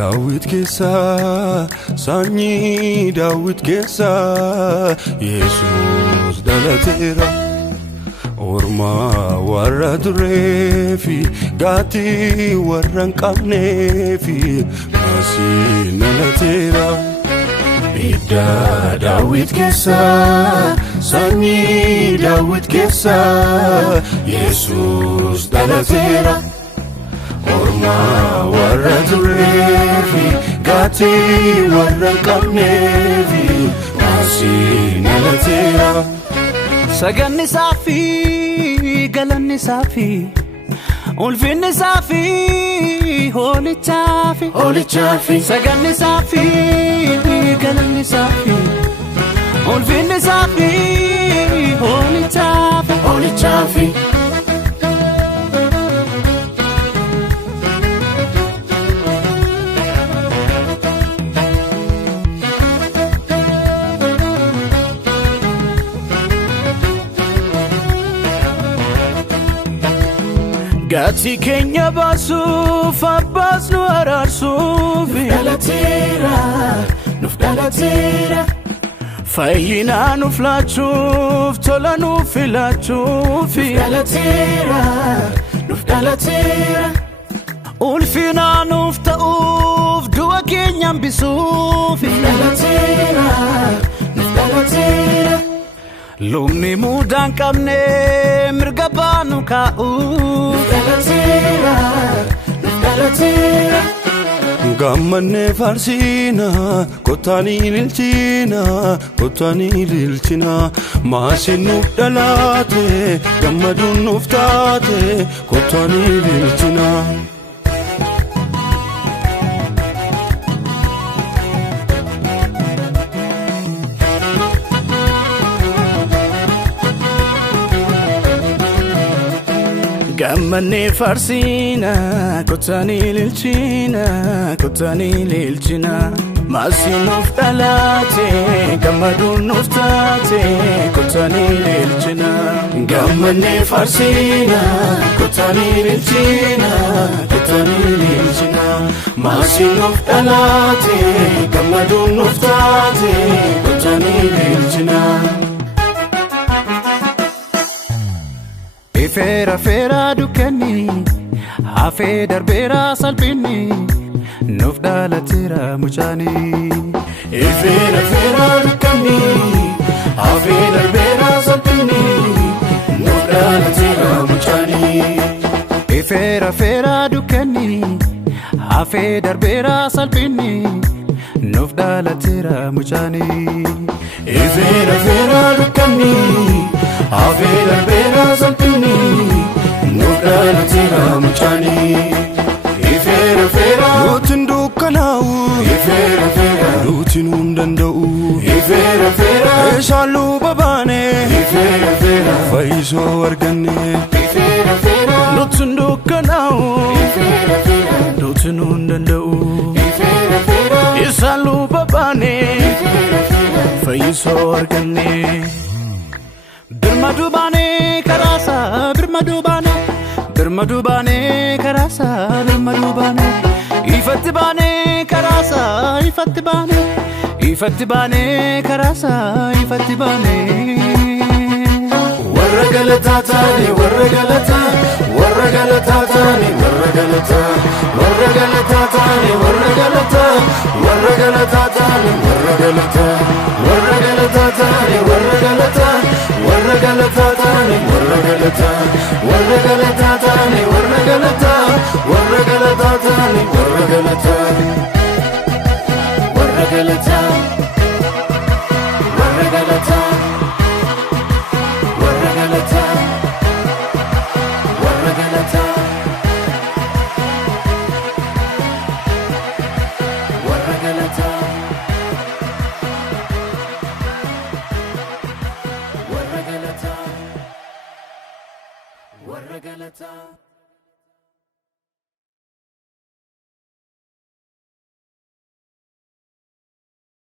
Daawit keessa sanyii Daawit keessa Yesuus dhalateera orma warra dureefi gaatii warra hin qabneefi Masiihiin dhalateera Idda Daawit keessa sanyii Daawit keessa Yesuus dhalateera orma warra dureefi gaatii warra hin qabneefi Masiihiin dhalateera Saganni saafi galanni saafi ulfinni saafi holichaafi Saganni saafi galanni saafi ulfinni saafi holichaafi Gati kenya basuuf abbas nu araarsuuf Nuf dhalateera Fayyina nuuf laachuuf tola nuuf filaachuuf Nuf dhalateera Ulfina nuuf ta'uuf du'a keenya hambisuuf Nuf dhalateera Lumni mudaan qabne mirga baanu kaa'u Nuf dhalateera Gammanne farsina kotani lilchina Masiihiin nuuf dhalate gammaduun nuuf taate kotani lilchina Gammanne farsina kotani lilchina Masiihiin nuuf dhalate gammaduun nuuf taate kotani lilchina Gammanne farsina kotani lilchina Masiihiin nuuf dhalate gammaduun nuuf taate kotani lilchina Fera dukkani hafe darbera salphini nuuf dhalateera mucaani Fera dukkani hafe darbera salphini nuuf dhalateera mucaani Fera dukkani hafe darbera salphini nuuf dhalateera mucaani Fera dukkani hafe darbera salphini nuuf dhalateera mucaani Fera nutin dukkanaa'u nutin hin danda'u Eeshaan luba baane fayyisoo arganne Nutin dukkanaa'u nutin hin danda'u Eeshaan luba baane fayyisoo arganne Birmadubane karasa birmadubane karasa birmadubane Ifattibane karasa ifattibane karasa ifattibane Warra galatatani warra galata warra galatatani warra galata warra galatatani warra galata warra galatatani warra galata warra galatatani warra galata warra galatatani warra galata warra galatatani warra galata warra galatatani warra galata warra galata warra galata warra galata warra galata warra galata warra galata warra galata